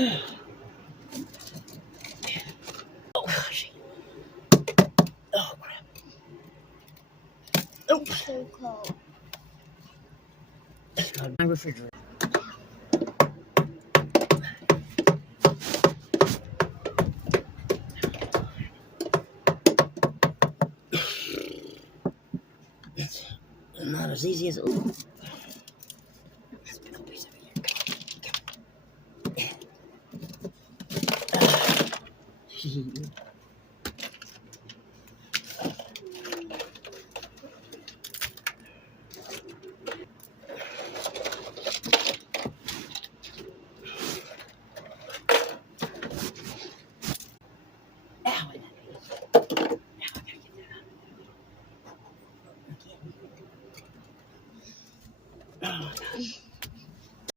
Oh, shit. Oh, crap. Oh. It's so cold. My refrigerator. It's not as easy as it looks. Let's pick a piece of it here. Come on.